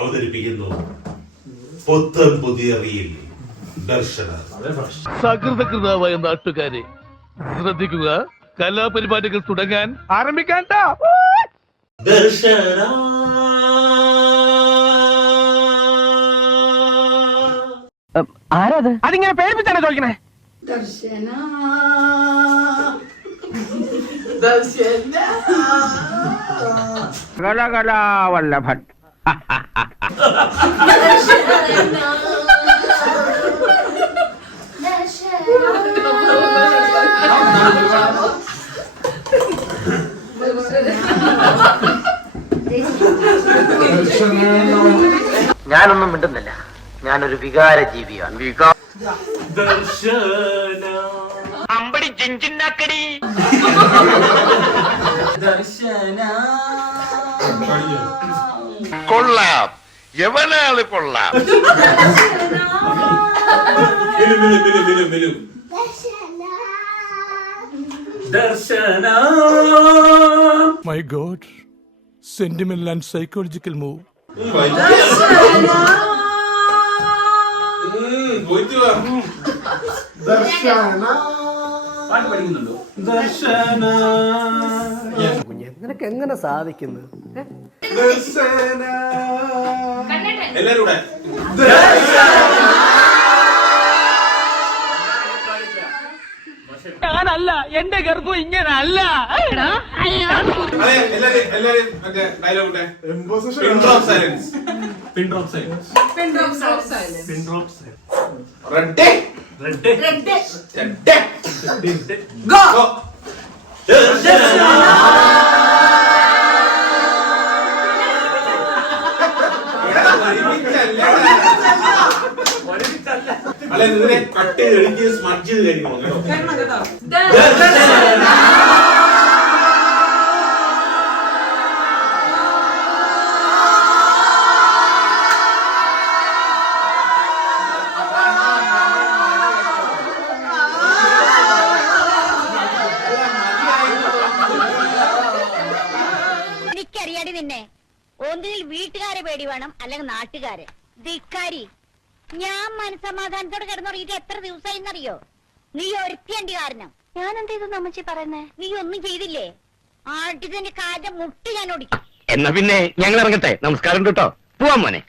അവതരിപ്പിക്കുന്നു പുത്തൻ പുതിയ റീൽ ദർശന. സകൃതകൃതാവായ നാട്ടുകാരെ ശ്രദ്ധിക്കുക, കലാപരിപാടികൾ തുടങ്ങാൻ ആരംഭിക്കാൻ. ദർശന ആരാത്? അതിങ്ങനെ പേരിപ്പിച്ചാണ് ചോദിക്കണേ. ദർശന കലാകലാവല്ലഭൻ. ഞാനൊന്നും മിണ്ടുന്നില്ല. ഞാനൊരു വികാര ജീവിയാണ്. ദർശന അമ്പടി ജിഞ്ചിന്നാക്കടി. കൊള്ളാം, എവനാള് കൊള്ളാം. Darshana my god, sentimental and psychological move. നിനക്ക് എങ്ങനെ സാധിക്കുന്നു? എല്ലാരും കൂടെ ഞാനല്ല, എന്റെ ഗർഭം ഇങ്ങനെ അല്ല. എല്ലാരും മറ്റേ dialogue pin drop silence ready go. അല്ലെ ഇതിനെ കട്ട് ചെയ്ത് എഴുതി സ്മഡ്ജ് ചെയ്ത് കഴിക്കണം കേട്ടോ. എനിക്കറിയാടി നിന്നെ. ഒന്നിൽ വീട്ടുകാരെ പേടി വേണം, അല്ലെങ്കിൽ നാട്ടുകാരെ. ധിക്കാരി, ഞാൻ മനസമാധാനത്തോടെ കിടന്നുറങ്ങിയിട്ട് എത്ര ദിവസമായിന്നറിയോ? നീ ഒരുത്തിയണ്ടി കാരണം. ഞാൻ എന്ത് ചെയ്തു അമ്മച്ചി പറയുന്നേ? നീ ഒന്നും ചെയ്തില്ലേ? ആട്ടിന്റെ കാര്യം മുട്ടി ഞാൻ ഓടിക്കും. എന്നാ പിന്നെ ഞങ്ങൾ ഇറങ്ങട്ടെ. നമസ്കാരം കേട്ടോ. പോവാൻ മോനെ.